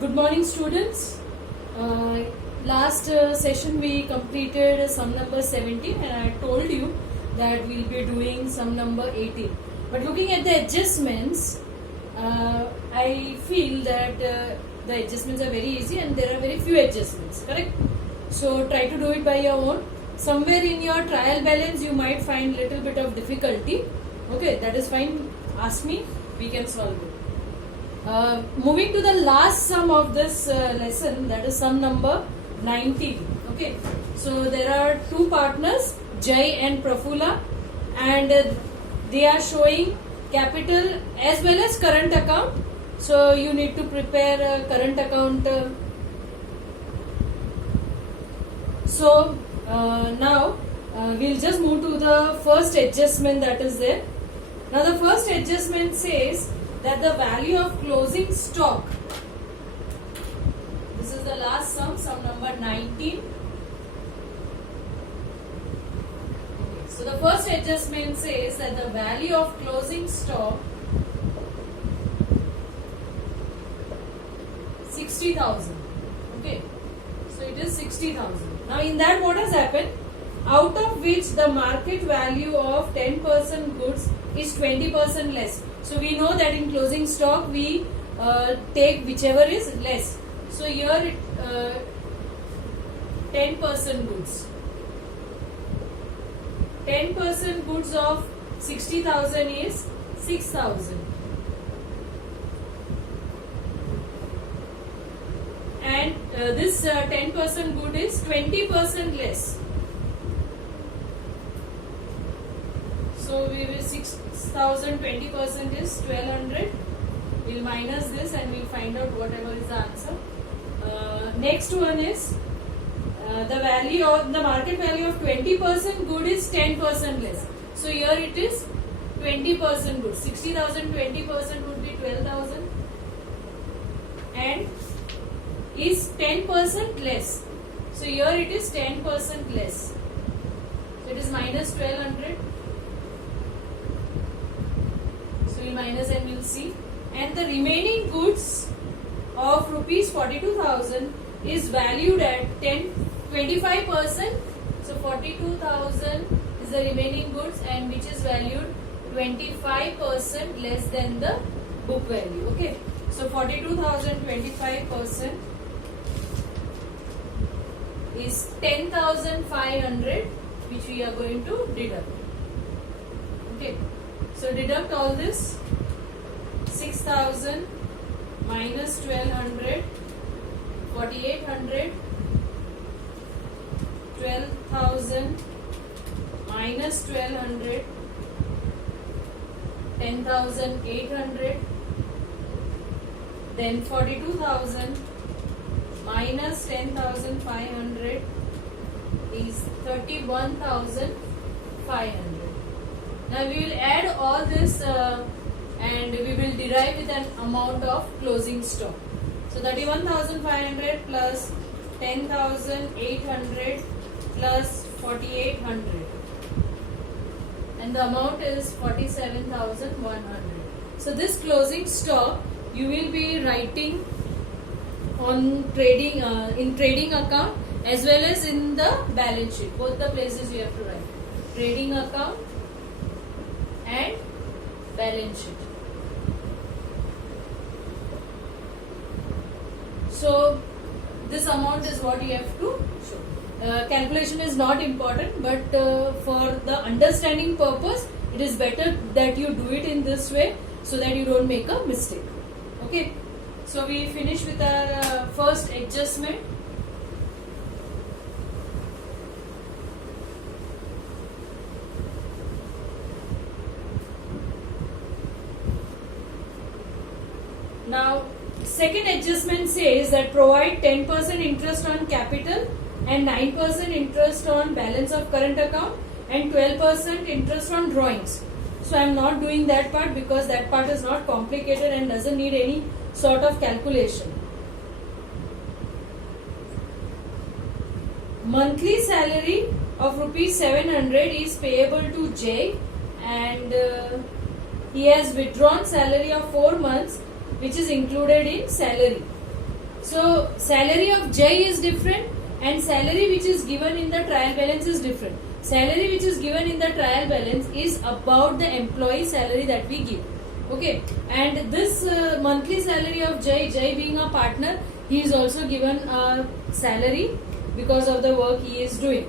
Good morning, students. Last session we completed sum number 17 and I told you that we'll be doing sum number 18. But looking at the adjustments, I feel that the adjustments are very easy and there are very few adjustments, correct? So try to do it by your own. Somewhere in your trial balance you might find little bit of difficulty. Okay, that is fine. Ask me, we can solve it. Moving to the last sum of this lesson, that is sum number 19. Okay, so there are two partners, Jai and Prafula, and they are showing capital as well as current account. So you need to prepare a current account. Now we'll just move to the first adjustment that is there. Now the first adjustment says that the value of closing stock, this is the last sum number 19. So the first adjustment says that the value of closing stock 60,000. Okay, so it is 60,000. Now in that what has happened? Out of which the market value of 10% goods is 20% less. So we know that in closing stock we take whichever is less. So here 10% goods. 10% goods of 60,000 is 6,000. And this 10% good is 20% less. So we will 6,000, 20% is 1,200. We'll minus this and we'll find out whatever is the answer. Next one is the value of the market value of 20% good is 10% less. So here it is 20% good. 60,000, 20% would be 12,000 and is 10% less. So here it is 10% less. So it is minus 1,200. Minus and we'll see, and the remaining goods of rupees 42,000 is valued at 25%. So 42,000 is the remaining goods and which is valued 25% less than the book value. Okay, so 42,000 25% is 10,500, which we are going to deduct. Okay, so deduct all this. 6,000 minus 1,200, 4,800, 12,000 minus 1,200, 10,800, then 42,000 minus 10,500 is 31,500. Now we will add all this and we will derive with an amount of closing stock. So 31,500 plus 10,800 plus 4,800 and the amount is 47,100. So this closing stock you will be writing on trading in trading account as well as in the balance sheet. Both the places you have to write. Trading account and balance sheet. So this amount is what you have to show. Calculation is not important, but for the understanding purpose it is better that you do it in this way so that you don't make a mistake. Okay, so we finish with our first adjustment. Now, second adjustment says that provide 10% interest on capital and 9% interest on balance of current account and 12% interest on drawings. So I am not doing that part because that part is not complicated and doesn't need any sort of calculation. Monthly salary of rupees 700 is payable to Jay and he has withdrawn salary of 4 months which is included in salary. So salary of J is different and salary which is given in the trial balance is different. Salary which is given in the trial balance is about the employee salary that we give. Okay, and this monthly salary of J being a partner, he is also given a salary because of the work he is doing.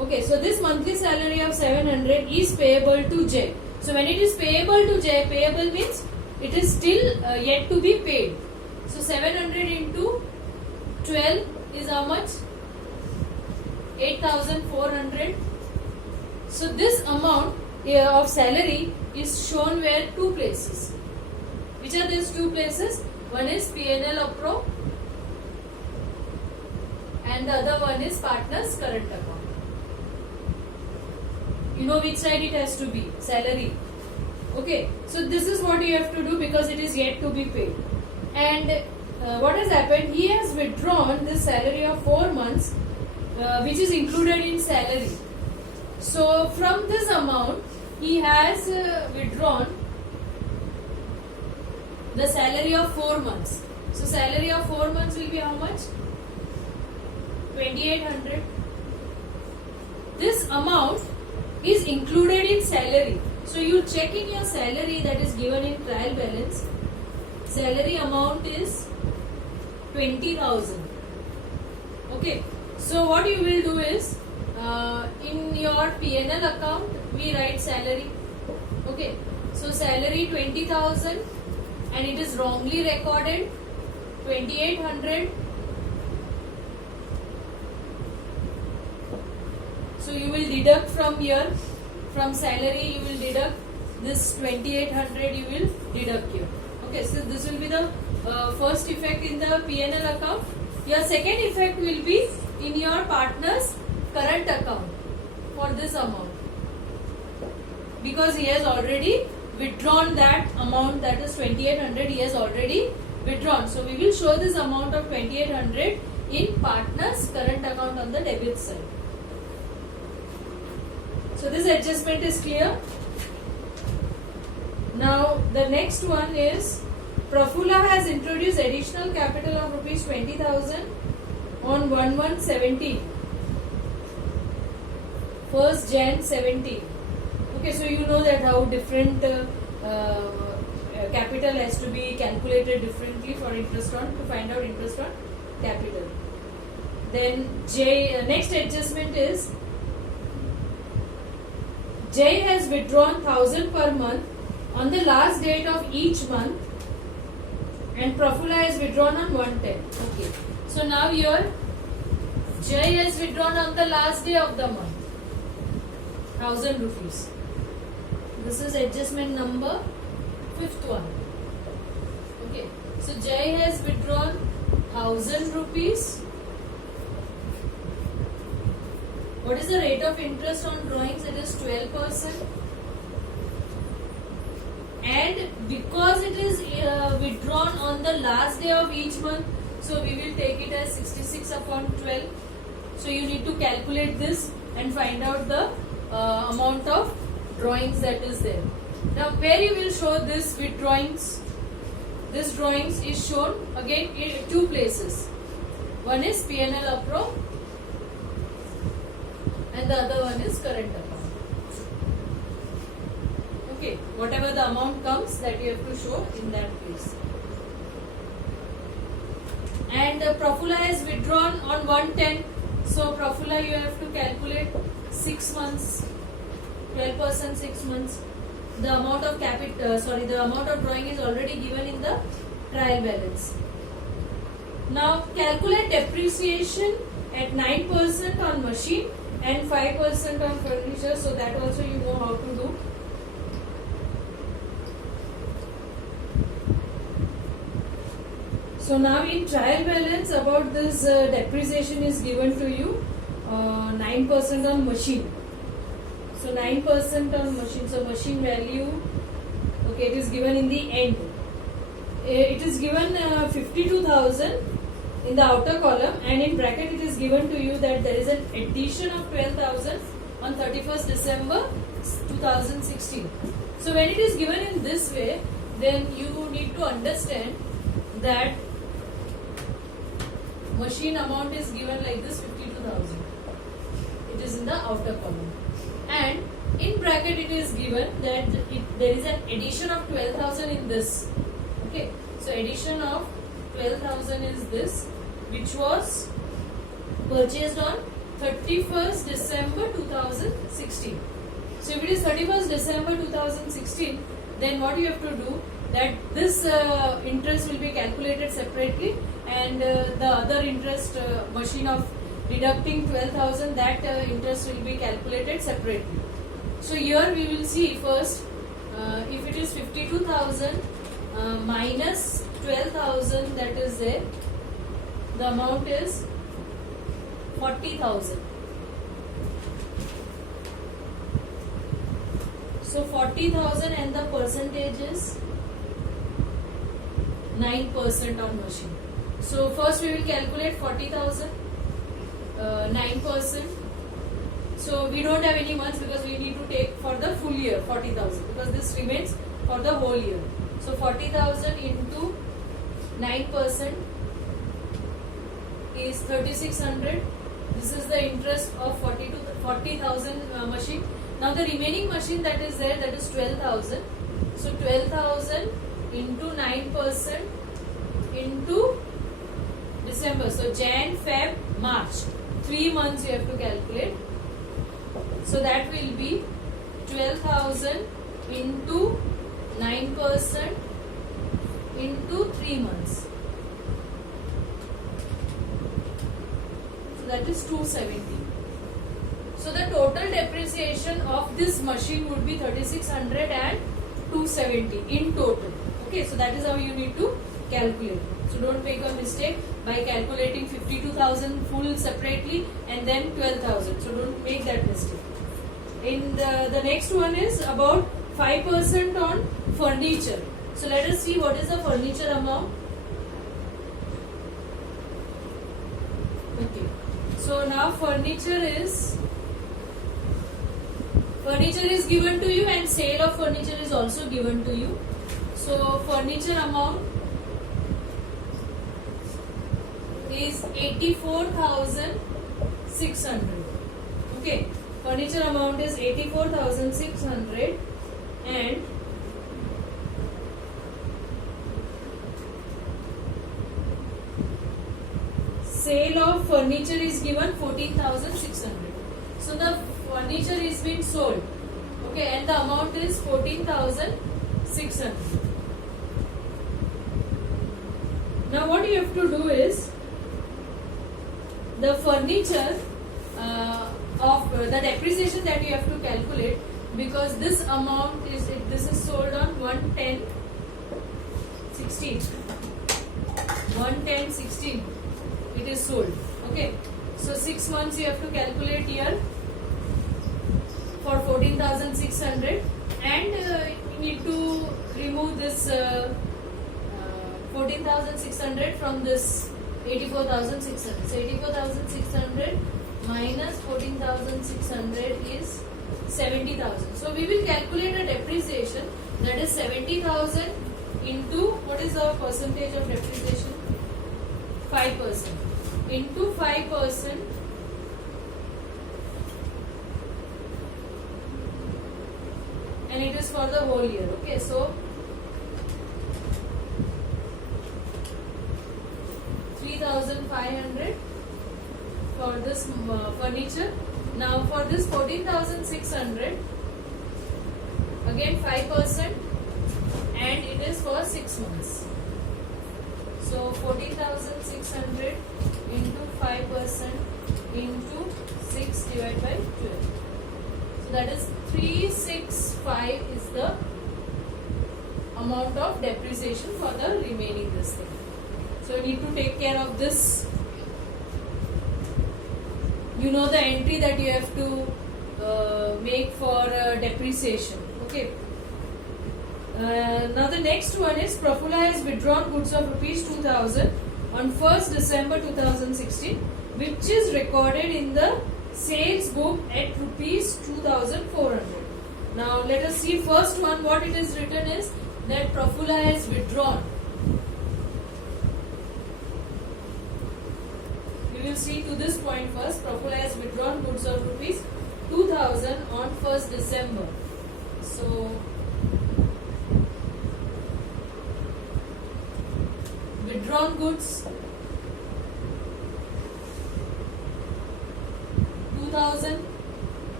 Okay, so this monthly salary of 700 is payable to J. So when it is payable to J, payable means it is still yet to be paid. So 700 into 12 is how much? 8,400. So this amount of salary is shown where? Two places. Which are these two places? One is P&L Appro and the other one is partner's current account. You know which side it has to be? Salary. Okay. So this is what you have to do because it is yet to be paid. And what has happened? He has withdrawn this salary of 4 months which is included in salary. So from this amount he has withdrawn the salary of 4 months. So salary of 4 months will be how much? 2,800. This amount is included in salary. So you check in your salary that is given in trial balance. Salary amount is 20,000. Okay. So what you will do is in your P&L account we write salary. Okay. So salary 20,000 and it is wrongly recorded 2,800. So you will deduct from here, from salary you will deduct this 2,800 you will deduct here. Okay, so this will be the first effect in the P&L account. Your second effect will be in your partner's current account for this amount. Because he has already withdrawn that amount, that is 2,800 he has already withdrawn. So we will show this amount of 2,800 in partner's current account on the debit side. So this adjustment is clear. Now the next one is Prafulla has introduced additional capital of rupees 20,000 on 1/1/17. 1st Jan 17. Okay, so you know that how different capital has to be calculated differently for interest on, to find out interest on capital. Then next adjustment is J has withdrawn 1,000 per month on the last date of each month and Prafulla has withdrawn on 1/10. Okay. So now here J has withdrawn on the last day of the month 1,000 rupees. This is adjustment number 5th one. Okay. So J has withdrawn 1,000 rupees. What is the rate of interest on drawings? It is 12%. And because it is withdrawn on the last day of each month, so we will take it as 66/12. So you need to calculate this and find out the amount of drawings that is there. Now where you will show this with drawings? This drawings is shown again in two places. One is P&L Appro and the other one is current account. Okay, whatever the amount comes that you have to show in that place. And Prafulla has withdrawn on 1/10. So Prafulla you have to calculate 6 months, 12% 6 months. The amount of the amount of drawing is already given in the trial balance. Now calculate depreciation at 9% on machine and 5% on furniture. So that also you know how to do. So now in trial balance about this depreciation is given to you 9% on machine. So 9% on machine. So machine value, okay, it is given in the end. It is given 52,000 in the outer column, and in bracket it is given to you that there is an addition of 12,000 on 31st December 2016. So when it is given in this way, then you need to understand that machine amount is given like this 52,000. It is in the outer column. And in bracket it is given that there is an addition of 12,000 in this. Okay. So addition of 12,000 is this, which was purchased on 31st December 2016. So if it is 31st December 2016, then what you have to do, that this interest will be calculated separately, and the other interest machine of deducting 12,000, that interest will be calculated separately. So here we will see first, if it is 52,000 minus 12,000 that is there, the amount is 40,000. So 40,000 and the percentage is 9% on machine. So first we will calculate 40,000, 9%. So we don't have any months because we need to take for the full year 40,000, because this remains for the whole year. So 40,000 into 9% is 3,600. This is the interest of 40,000 machine. Now the remaining machine that is there, that is 12,000. So 12,000 into 9% into December. So Jan, Feb, March. 3 months you have to calculate. So that will be 12,000 into 9% into 3 months. So that is 270. So the total depreciation of this machine would be 3,600 and 270 in total. Okay, so that is how you need to calculate. So don't make a mistake by calculating 52,000 full separately and then 12,000. So don't make that mistake. In the next one is about 5% on furniture. So let us see what is the furniture amount. Okay. So now furniture is given to you, and sale of furniture is also given to you. So furniture amount is 84,600. Okay, furniture amount is 84,600, and sale of furniture is given 14,600. So the furniture is being sold. Okay, and the amount is 14,600. Now what you have to do is, the furniture of the depreciation that you have to calculate, because this amount is, this is sold on 1/10/16. 1/10/16 it is sold. Okay, so 6 months you have to calculate here for 14,600, and you need to remove this 14,600 from this 84,600. So 84,600 minus 14,600 is 70,000. So we will calculate a depreciation, that is 70,000 into, what is the percentage of depreciation? 5%. Into 5%, and it is for the whole year. Okay, so 3,500 for this furniture. Now for this 14,600, again 5%, and it is for 6 months. So 14,600 into 5% into 6 divided by 12. So that is 365 is the amount of depreciation for the remaining this thing. So you need to take care of this. You know the entry that you have to make for depreciation. Okay. Now the next one is Prafula has withdrawn goods of rupees 2,000 on 1st December 2016, which is recorded in the sales book at rupees 2,400. Now let us see first one. What it is written is that Prafula has withdrawn. will see to this point first. Profula has withdrawn goods of rupees 2000 on 1st December. So withdrawn goods 2000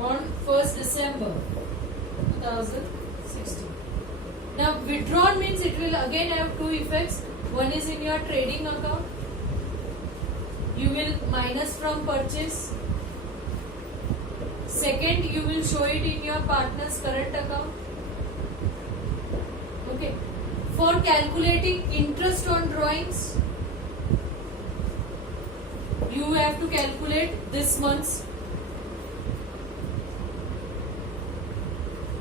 on 1st December 2016. Now withdrawn means it will again have two effects. One is in your trading account. You will minus from purchase. Second, you will show it in your partner's current account. Okay. For calculating interest on drawings, you have to calculate this month's.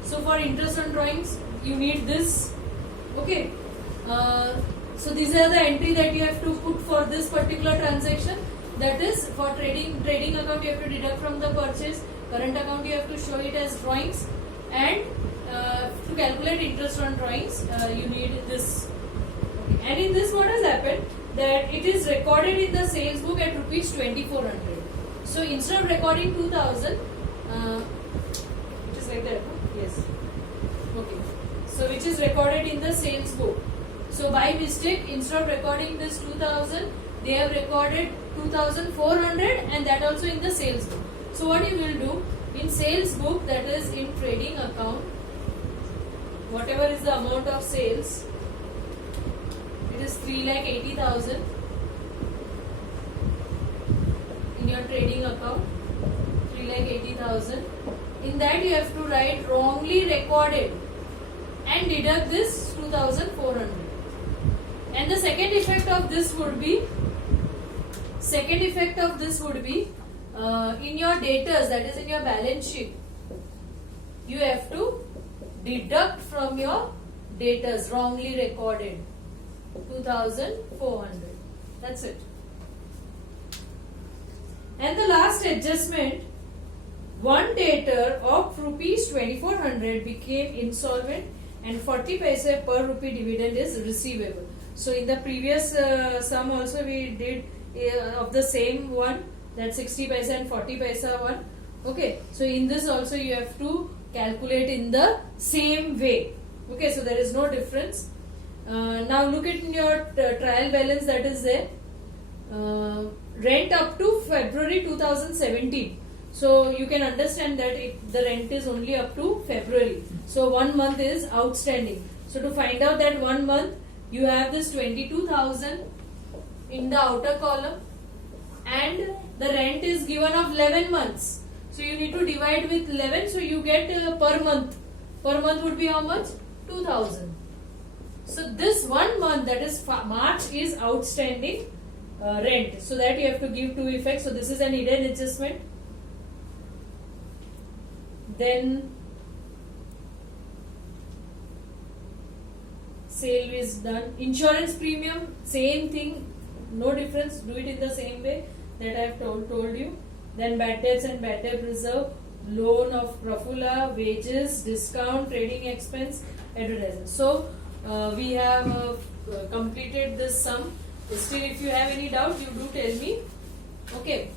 So for interest on drawings, you need this. Okay. So these are the entry that you have to put for this particular transaction. That is for trading account you have to deduct from the purchase. Current account you have to show it as drawings, and to calculate interest on drawings you need this. Okay. And in this what has happened, that it is recorded in the sales book at rupees 2400. So instead of recording 2000, it is like that. Yes. Okay. So which is recorded in the sales book. So by mistake, instead of recording this 2000, they have recorded 2400, and that also in the sales book. So what you will do in sales book, that is in trading account, whatever is the amount of sales, it is 3,80,000 in your trading account, 3,80,000. In that you have to write wrongly recorded and deduct this 2,400. And the second effect of this would be, in your debtors, that is in your balance sheet, you have to deduct from your debtors wrongly recorded 2,400. That's it. And the last adjustment, one debtor of rupees 2400 became insolvent and 40 paise per rupee dividend is receivable. So in the previous sum also we did of the same one, that 60 paise and 40 paise one. Okay, so in this also you have to calculate in the same way. Okay, so there is no difference. Now look at your trial balance that is there. Rent up to February 2017. So you can understand that the rent is only up to February. So 1 month is outstanding. So to find out that 1 month, you have this 22,000 in the outer column, and the rent is given of 11 months. So you need to divide with 11. So you get per month. Per month would be how much? 2,000. So this 1 month, that is March, is outstanding rent. So that you have to give two effects. So this is an hidden adjustment. Then sale is done. Insurance premium, same thing, no difference. Do it in the same way that I have told you. Then bad debts and bad debt reserve, loan of Profula, wages, discount, trading expense, advertising. So we have completed this sum. Still, if you have any doubt, you do tell me. Okay.